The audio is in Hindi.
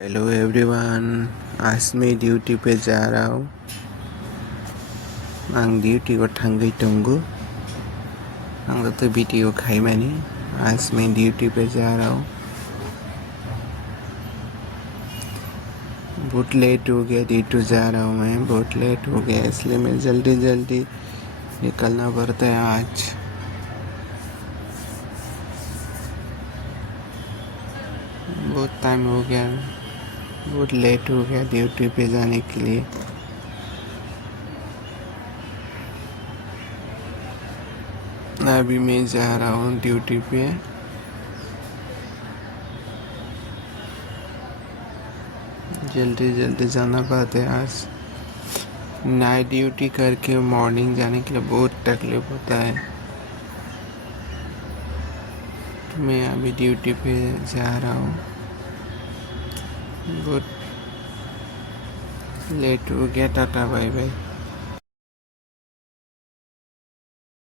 Hello everyone. आज मैं ड्यूटी पे जा रहा हूँ। आं ड्यूटी को थांगै दंगु। आं तो वीडियो खाई मैंने। आज मैं ड्यूटी पे जा रहा हूँ। बहुत लेट हो गया, ड्यूटी जा रहा हूँ मैं। बहुत लेट हो गया इसलिए मैं जल्दी जल्दी निकलना पड़ता है आज। बहुत टाइम हो गया, बहुत लेट हो गया ड्यूटी पे जाने के लिए। अभी मैं जा रहा हूँ ड्यूटी पे। जल्दी जल्दी जाना पड़ता है आज। नाइट ड्यूटी करके मॉर्निंग जाने के लिए बहुत तकलीफ होता है। तो मैं अभी ड्यूटी पे जा रहा हूँ। बहुत लेट हो गया। Tata bye bye.